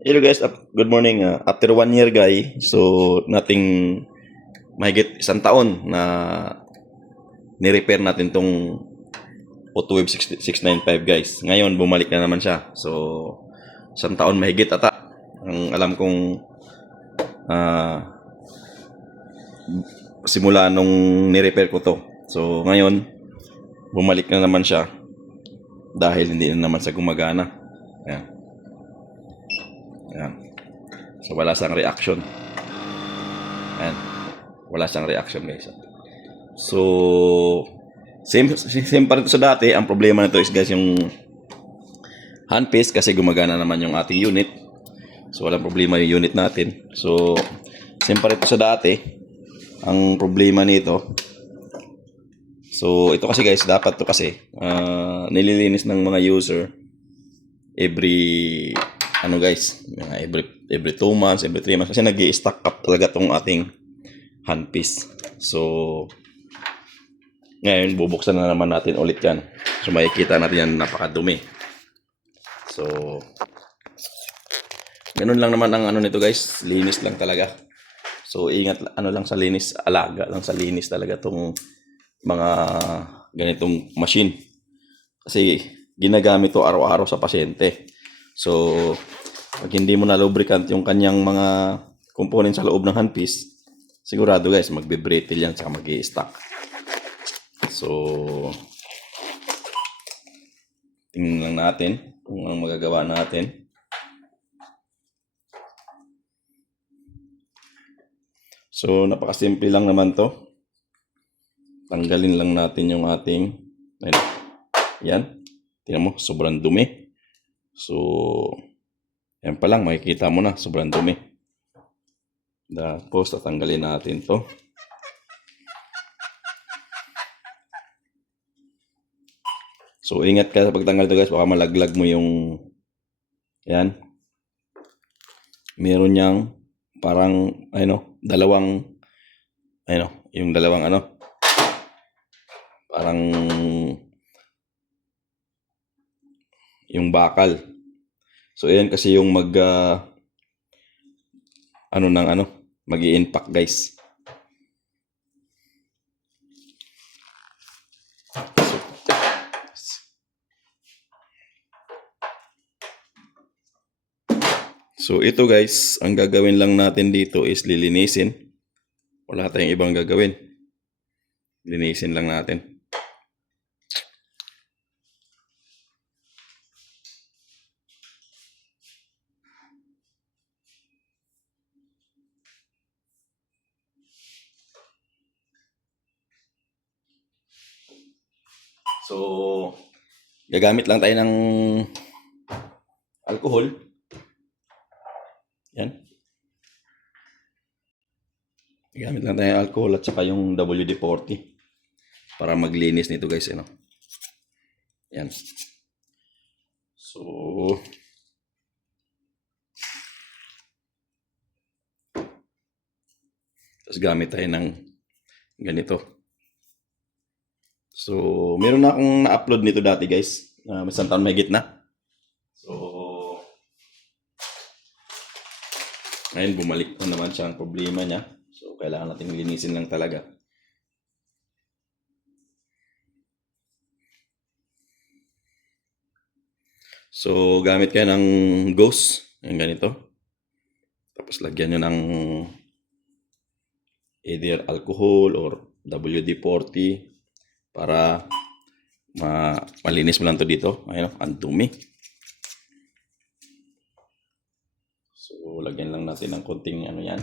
Hello guys, good morning. After 1 year guy, so nothing mahigit isang taon na ni-repair natin tong Autowave 695 guys. Ngayon bumalik na naman siya. So isang taon mahigit ata. Ang alam kong ah, simula nung ni-repair ko to. So ngayon bumalik na naman siya dahil hindi na naman sa gumagana. Ayan. Ayan. So wala siyang reaction. Ayan. Wala siyang reaction guys. So same pa rin to sa dati. Ang problema nito is guys yung handpiece kasi gumagana naman yung ating unit. So walang problema yung unit natin. So same pa rin to sa dati. Ang problema nito, so ito kasi guys, dapat to kasi nililinis ng mga user every guys, every 2 months, every 3 months kasi nag-i-stack up talaga tong ating handpiece. So ngayon bubuksan na naman natin ulit yan. So makikita natin yan, napakadumi. So ganun lang naman ang nito guys, linis lang talaga. So ingat lang sa linis, alaga lang sa linis talaga tong mga ganitong machine. Kasi ginagamit to araw-araw sa pasyente. So pag hindi mo na lubricant yung kanyang mga components sa loob ng handpiece, sigurado guys magbe-brittle yan saka mag-i-stuck. So tingnan lang natin kung ang magagawa natin. So napakasimple lang naman to. Tanggalin lang natin yung ating yan. Tingnan mo, sobrang dumi. So yan pa lang, makikita mo na sobrang dumi. Tapos tatanggalin natin to. So ingat ka sa pagtanggal to guys, baka malaglag mo yung yan. Meron niyang parang dalawang yung dalawang parang yung bakal. So ayan kasi yung mag-i-impact guys. So ito guys, ang gagawin lang natin dito is lilinisin. Wala tayong ibang gagawin. Linisin lang natin. So gagamit lang tayo ng alcohol. Yan. Gamit lang tayo ng alcohol at saka yung WD-40 para maglinis nito guys. Yan. So tapos gamit tayo ng ganito. So meron na akong na-upload nito dati guys. May isang taon mahigit na. So ngayon bumalik na naman siya ang problema niya. So kailangan natin linisin lang talaga. So gamit kayo ng gauze, yung ganito. Tapos lagyan nyo ng either alcohol or WD-40 para malinis mo lang to dito. Ayun, ang dumi. So lagyan lang natin ng konting yan.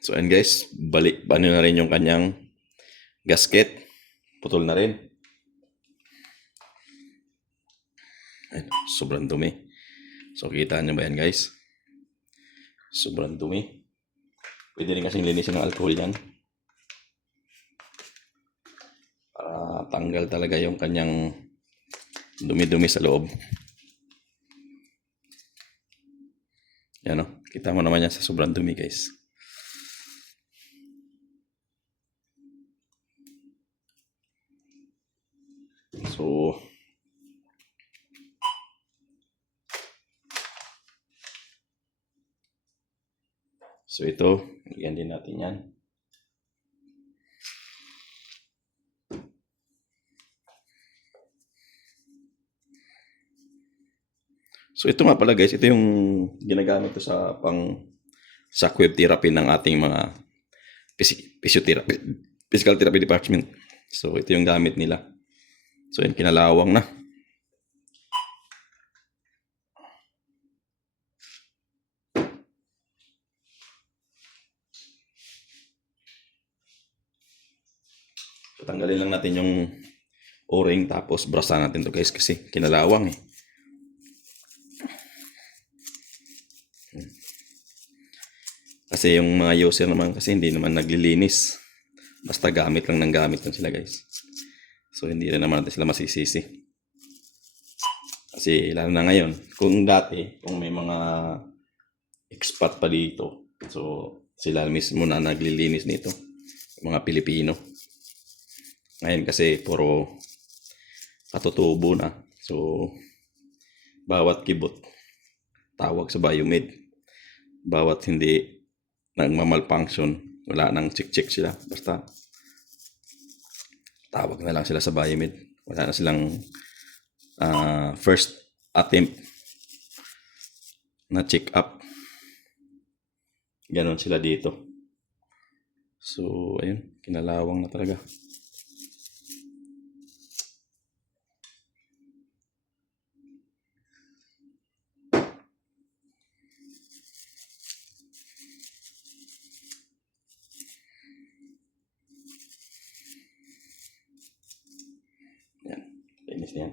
So and guys, balik na rin yung kanyang gasket. Putol na rin. Ayun, sobrang dumi. So kita nyo ba yan guys? Sobrang dumi. Pwede rin kasing linisin ng alcohol yan. Para tanggal talaga yung kanyang dumi-dumi sa loob. Yan o. Kita mo naman yan sa sobrang dumi guys. So ito, lagyan din natin yan. So ito nga pala guys, ito yung ginagamit ko sa web therapy ng ating mga physical therapy department. So ito yung gamit nila. So yun, kinalawang na. So, tanggalin lang natin yung o-ring tapos brasan natin to guys kasi kinalawang eh. Kasi yung mga user naman kasi hindi naman naglilinis. Basta gamit lang sila guys. So hindi rin naman natin sila masisisi. Kasi lalo na ngayon, kung dati, kung may mga expat pa dito, so sila mismo na naglilinis nito, mga Pilipino. Ngayon kasi puro katutubo na. So bawat kibot tawag sa biomed. Bawat hindi nagmamalfunction, wala nang check sila. Basta tawag na lang sila sa biomed. Wala na silang first attempt na check up. Ganon sila dito. So ayun, kinalawang na talaga. Yan, linis na yan.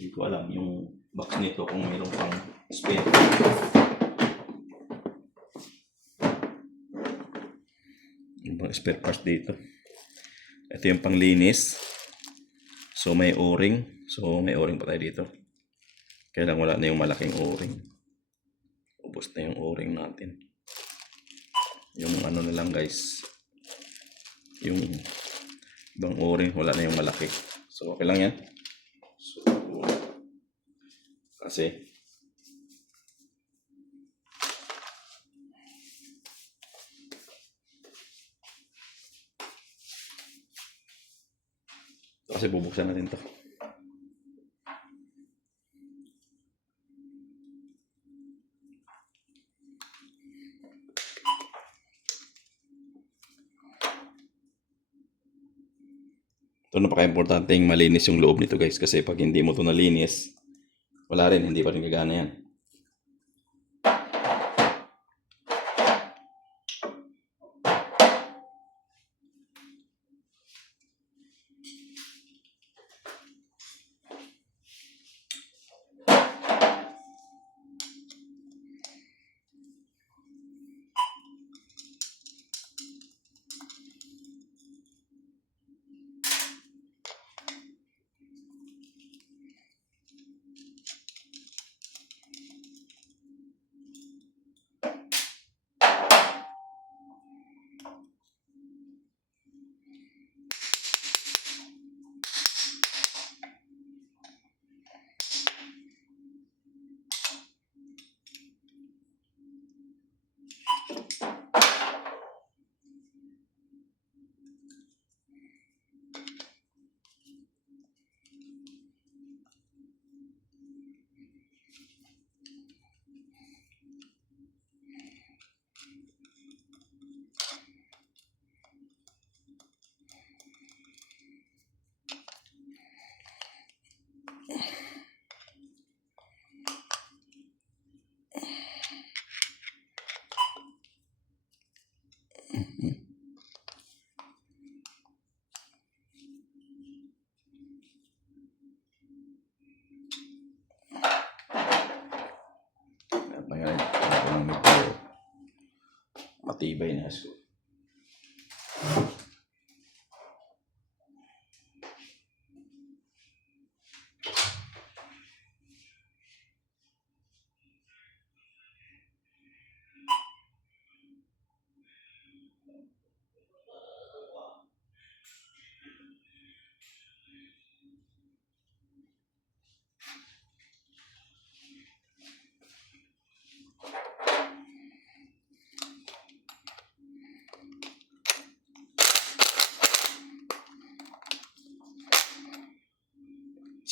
Hindi ko alam yung box nito kung mayroong pang spare. Yung pang spare parts dito. Ito yung panglinis. So may o-ring. So may o-ring pa tayo dito. Kaya lang wala na yung malaking o-ring. Ubos na yung o-ring natin. Yung ano na lang guys. Yung ibang o-ring wala na yung malaki. So okay lang yan. So kasi bubuksan natin to. Ito napaka-importanteng malinis yung loob nito guys kasi pag hindi mo to nalinis, wala rin, hindi pa rin gagana yan. Matibay na asko.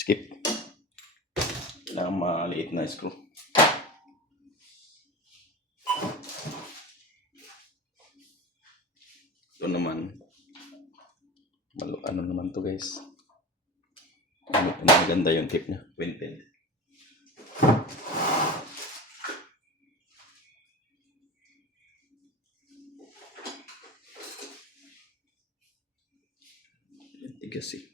skip. Kailangan maliit na screw. Ito naman, ano naman to guys. Maganda yung tip niya, quinted. Tigas eh.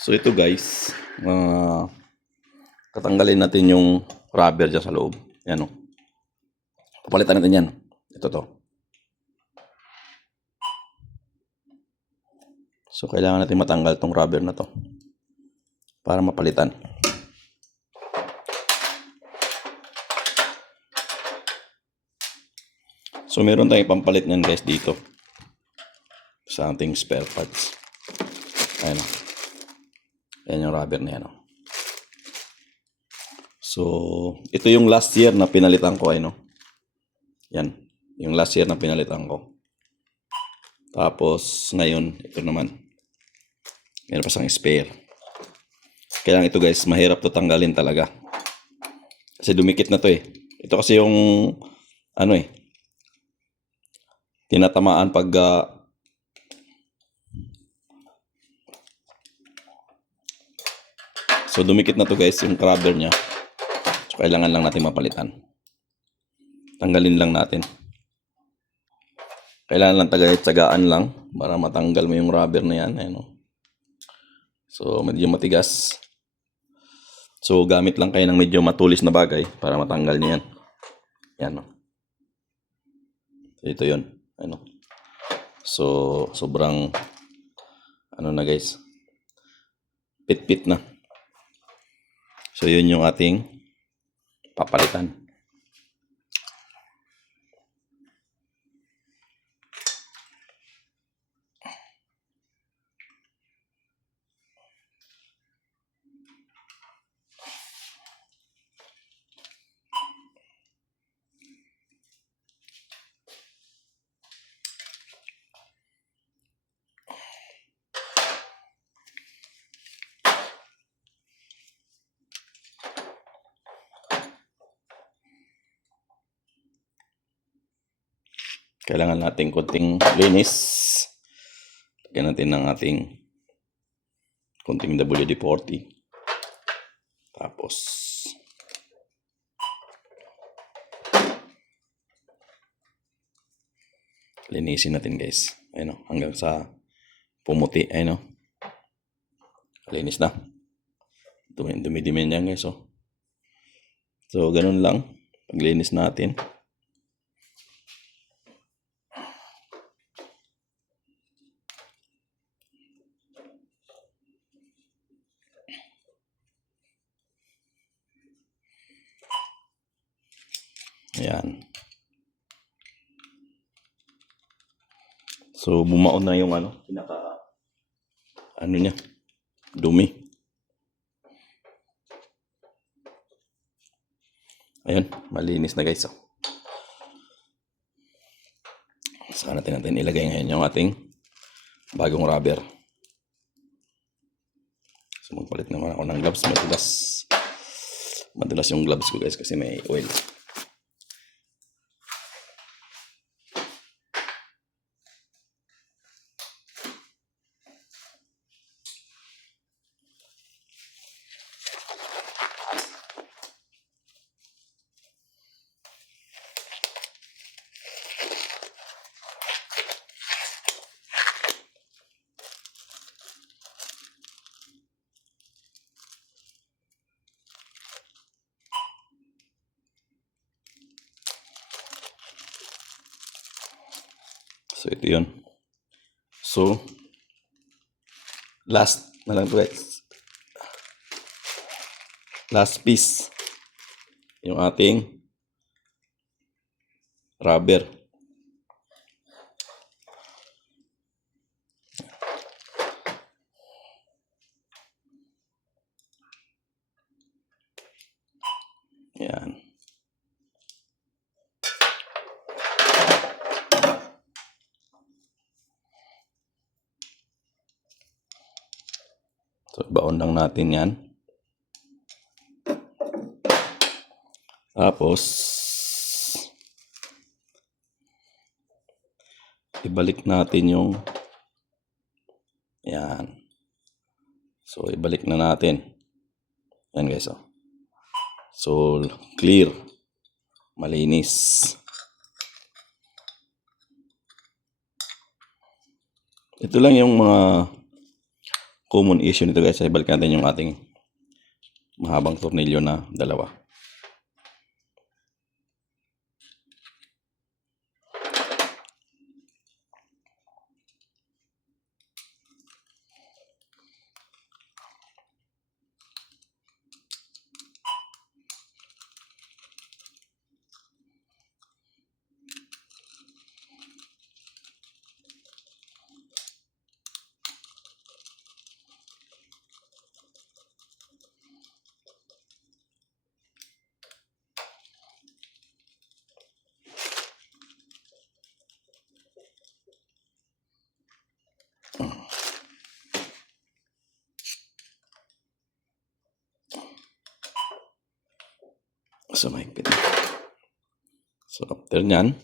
So ito guys, tatanggalin natin yung rubber dyan sa loob. Yan o. Papalitan natin yan. Ito to. So kailangan natin matanggal tong rubber na to para mapalitan. So meron tayong pampalit nyan guys dito sa ating spare parts. Ayan o. Ayan yung rubber na yan o. So ito yung last year na pinalitan ko, no? Yan, yung last year na pinalitan ko. Tapos ngayon, ito naman. Meron pa sang spare. Kailangan ito guys, mahirap to tanggalin talaga. Kasi dumikit na to eh. Ito kasi yung ano eh, tinatamaan pag so dumikit na to guys yung rubber nya. So kailangan lang natin mapalitan. Tanggalin lang natin. Kailangan lang tagaan lang para matanggal mo yung rubber na yan. Ayan, no? So medyo matigas. So, gamit lang kayo ng medyo matulis na bagay para matanggal nyo yan. Yan, no? So, ito yun. Ano? So, sobrang, ano na guys, pit-pit na. So, yun yung ating papalitan. Kailangan natin konting linis. Lagyan natin ng ating konting WD-40. Tapos linisin natin guys. Ayun, hanggang sa pumuti. Ayun, linis na. Dumi-dumi yan guys. So, ganun lang. Paglinis natin. Ayan. So, bumaon na yung niya, dumi. Ayun, malinis na guys. Saka natin ilagay ngayon yung ating bagong rubber. So, magpalit naman ako ng gloves. Madulas yung gloves ko guys kasi may oil. So, ito yun. So, last na lang guys. Last piece. Yung ating rubber. Yan. So, baon lang natin yan. Tapos, ibalik natin yung yan. So, ibalik na natin. Yan guys. So, clear. Malinis. Ito lang yung mga common issue nito guys. Ibalik natin yung ating mahabang tornilyo na dalawa. So, mahigpit. So, after nyan,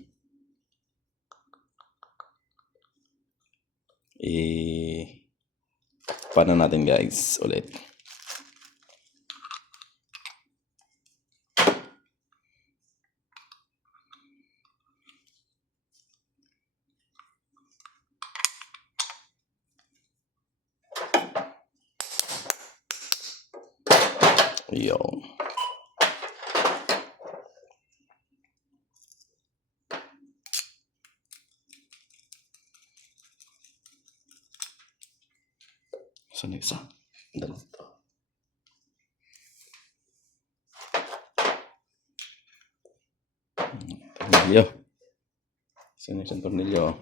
paano natin guys ulit. Ayun. Saan yung isa? Dalawa to. Tornilyo. Saan yung isang tornilyo?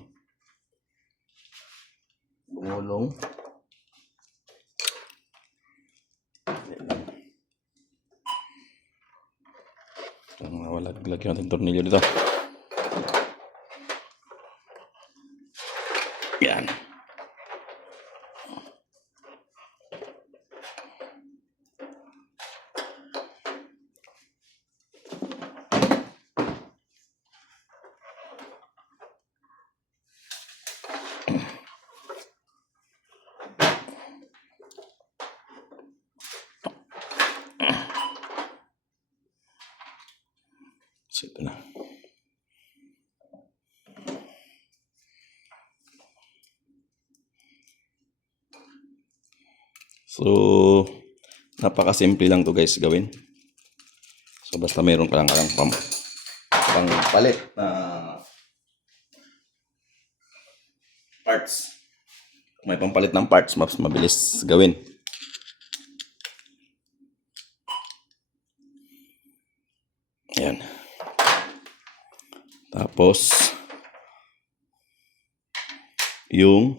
Bumulong. Lagyan natin tornilyo dito. Yan. So, ito na. So, napakasimple lang to guys gawin. So, basta mayroon ka lang pang palit na parts. Kung may pampalit ng parts, mas mabilis gawin. Ayan. Tapos, yung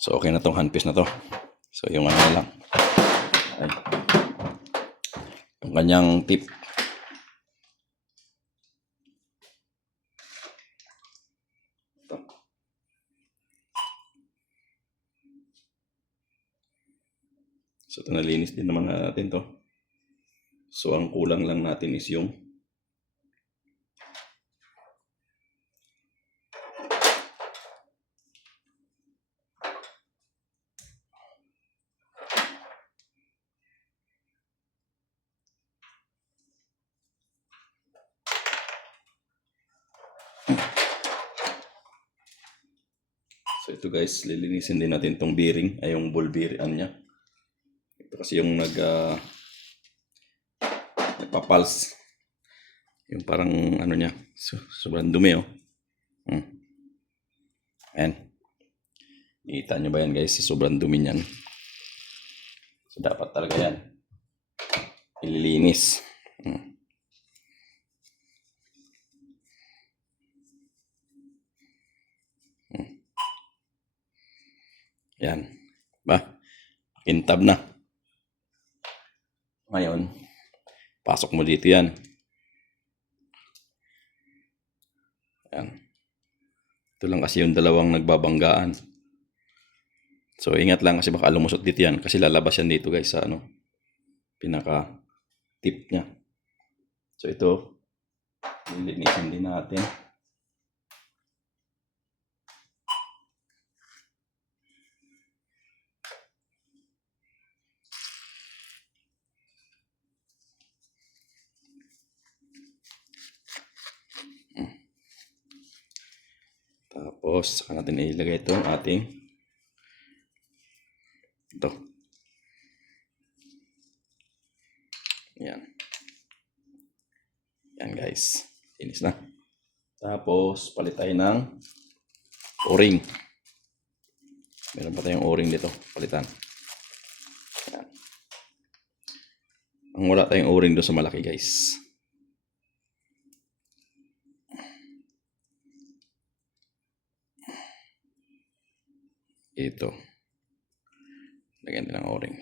so, okay na tong handpiece na to. So, yung ano lang. Ay. Yung kanyang tip. Ito. So, ito nalinis din naman natin to. So, ang kulang lang natin is yung so ito guys, lilinisin din natin tong bearing, ay yung ball bearing niya. Ito kasi yung nagpa-pulse. Yung parang ano niya, sobrang dumi oh. Ayan. Nakita nyo ba yan guys, sobrang dumi niyan. So dapat talaga yan ililinis. Yan. Ba? Kintab na. Ngayon, pasok mo dito yan. Yan. Ito lang kasi yung dalawang nagbabanggaan. So, ingat lang kasi baka lumusot dito yan. Kasi lalabas yan dito guys sa ano, pinaka tip niya. So, ito, lilinisin din natin. Tapos, saka natin ilagay itong ating ito. Yan. Yan guys. Inis na. Tapos, palit tayo ng o-ring. Meron pa tayong o-ring dito. Palitan. Yan. Ang wala tayong o-ring doon sa malaki guys. Ito. Lagyan din ng o-ring.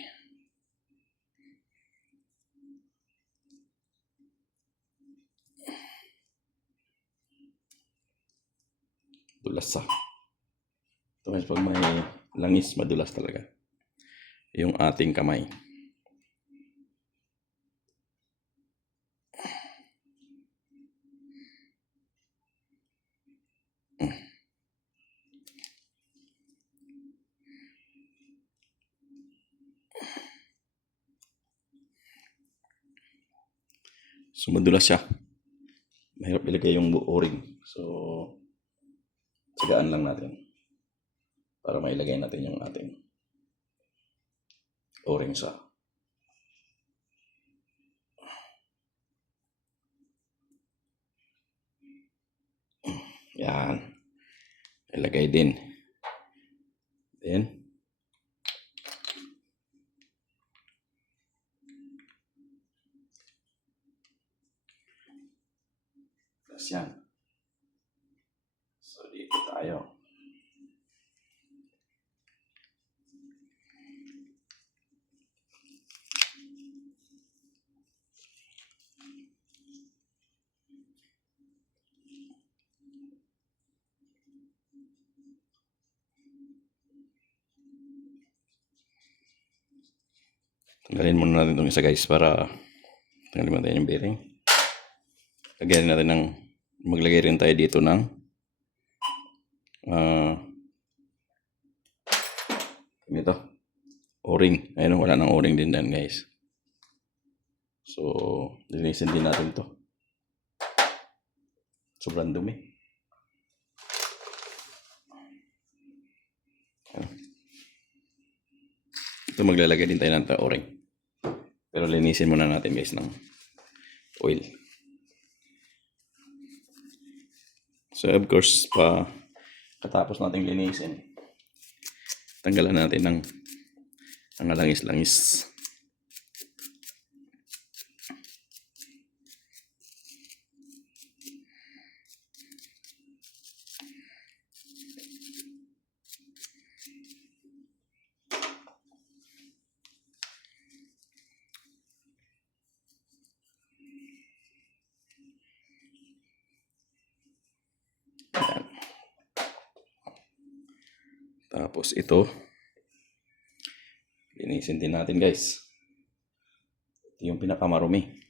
Bulasa. Ito. Tapos pag may langis, madulas talaga yung ating kamay. So madulas siya. Mahirap ilagay yung o-ring. So tsagaan lang natin para mailagay natin yung ating o-ring sa yan. Ilagay din. Then yan. So, dito tayo. Tanggalin muna natin itong isa guys para tanggalin natin yung bearing. Lagyan natin ng maglagay rin tayo dito ng ito o-ring. Ayun, wala nang o-ring din dyan guys. So linisin din natin to. Sobrang dumi. Ito maglalagay din tayo ng o-ring. Pero linisin muna natin guys ng oil. So of course, katapos nating linisin, tanggalan natin ng langis-langis. Ayan. Tapos ito, linisin din natin guys. Ito yung pinakamarumi.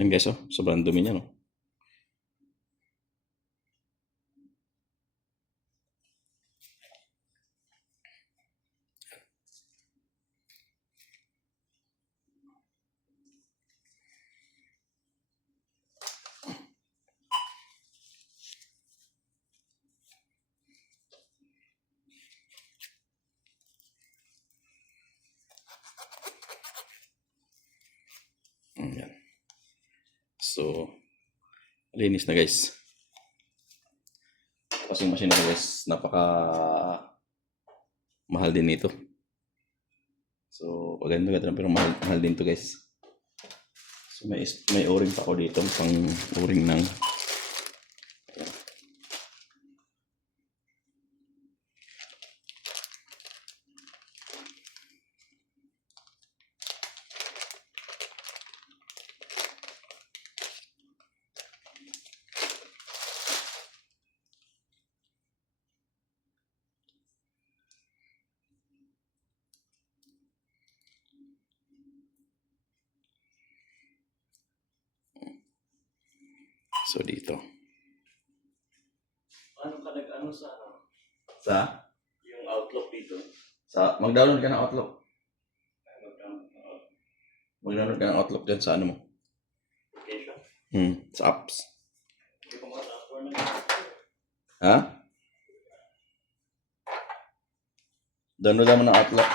Ayan guys, oh, sobrang dumi niya, no? Ayan. So, linis na guys. Kasi yung machine na guys, napaka mahal din nito. So, paganda pero mahal din to guys. So, may o-ring pa ako dito, pang o-ring ng so dito. Ano ka nag-ano sa Sa yung Outlook dito? mag-download ka ng Outlook. Mag-ano? Mag-download ka ng Outlook dyan sa ano mo. Application? Sa apps. Hindi ko maka-transfer na. Ha? Download mo ng Outlook.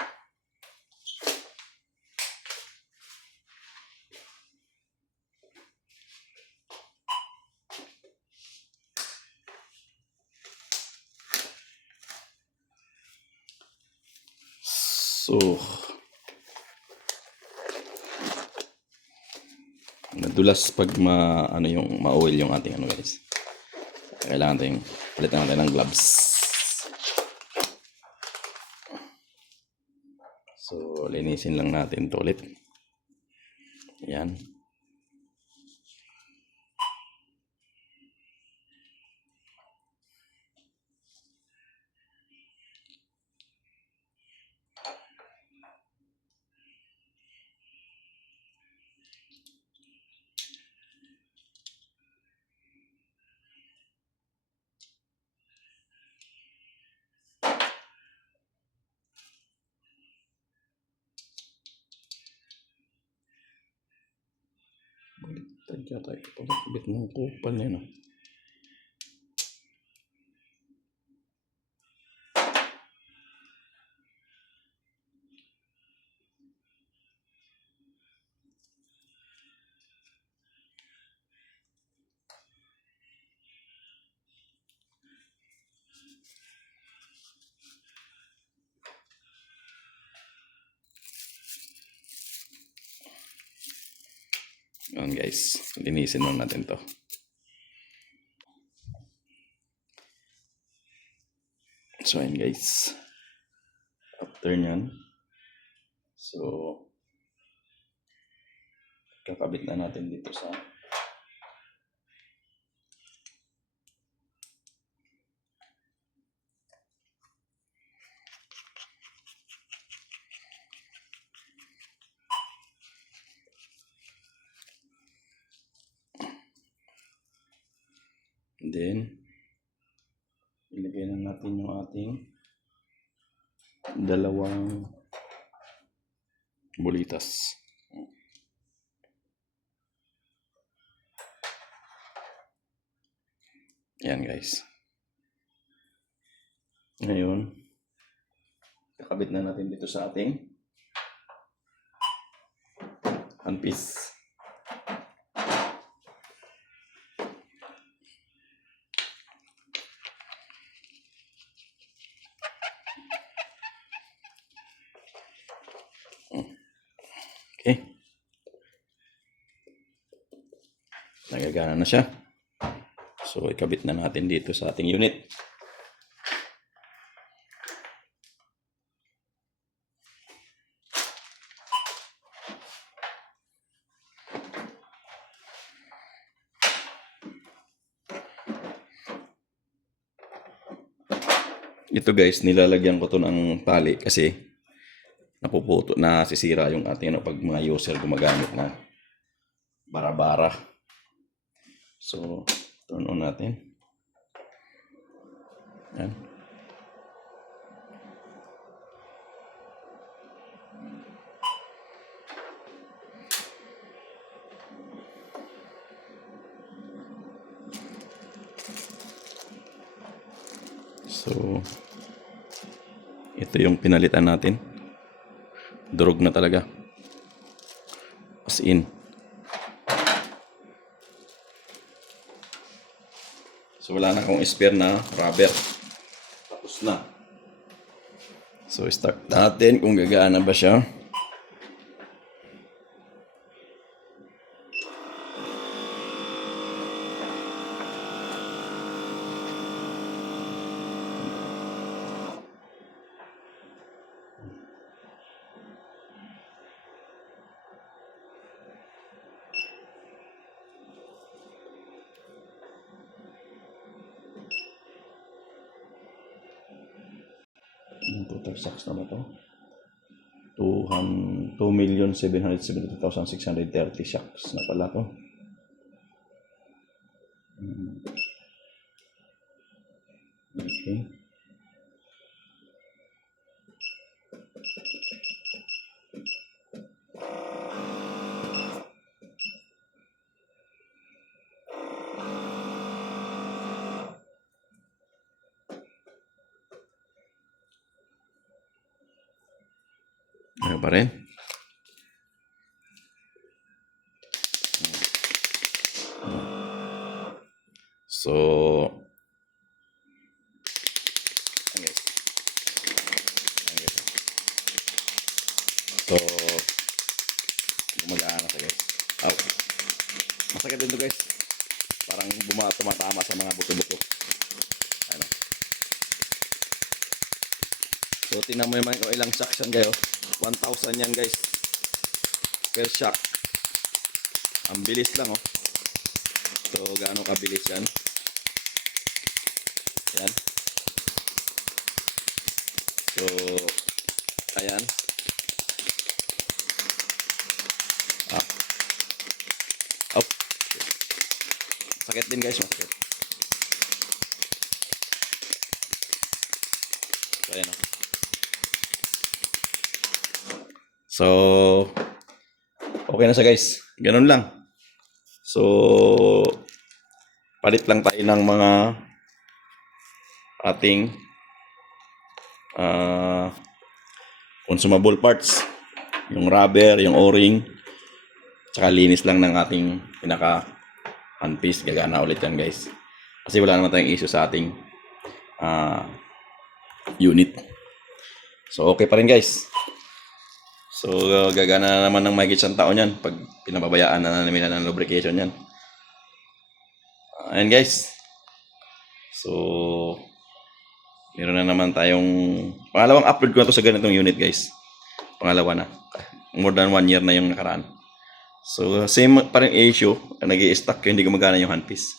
So, nadulas pag ano yung ma-oil yung ating ano guys. Kailangan tayong palitan natin ng gloves. So, linisin lang natin ito ulit. Yan. Baliktad yata ito. Bit mong kupal na yun. Yan guys, linisin mo natin to. So yan guys, after nyan, so kakabit na natin dito sa then ilagay na natin yung ating dalawang bulitas. Yan guys. Ngayon, kakabit na natin dito sa ating handpiece. Okay. Nagagana na siya. So, ikabit na natin dito sa ating unit. Ito guys, nilalagyan ko to ng tali kasi napuputo, nasisira yung ating ano, pag mga user gumagamit na bara-bara. So, turn on natin. Yan. So, ito yung pinalitan natin. Durog na talaga. As in. So, wala na akong spare na rubber. Tapos na. So, start natin kung gagana ba siya. Total stocks na ba ito? 2,772,630 shocks na pala to. Okay. Ano pa rin? So, ayan guys. Ayan guys. So, gumagana siya guys. Oh, masakit din to guys. Parang tumatama sa mga buto-buto. Ano. So, tingnan mo naman kung ilang shocks yan kayo. 1,000 yan guys. Per shock. Ang bilis lang oh. So, gaano kabilis yan? Yan. So, ayan. Up. Sakit din guys, masakit. So, ayan oh. So, okay na siya guys. Ganun lang. So, palit lang tayo ng mga ating consumable parts. Yung rubber, yung o-ring, tsaka linis lang ng ating pinaka handpiece. Gagana ulit yan guys. Kasi wala naman tayong issue sa ating unit. So, okay pa rin guys. So, gagana na naman ng mahigit isang taon yan pag pinababayaan na namin ng lubrication yan. Ayan guys. So, meron na naman tayong pangalawang upload ko na to sa ganitong unit guys. Pangalawa na. More than 1 year na yung nakaraan. So, same pa rin issue. Nag-i-stuck yung hindi gumagana yung handpiece.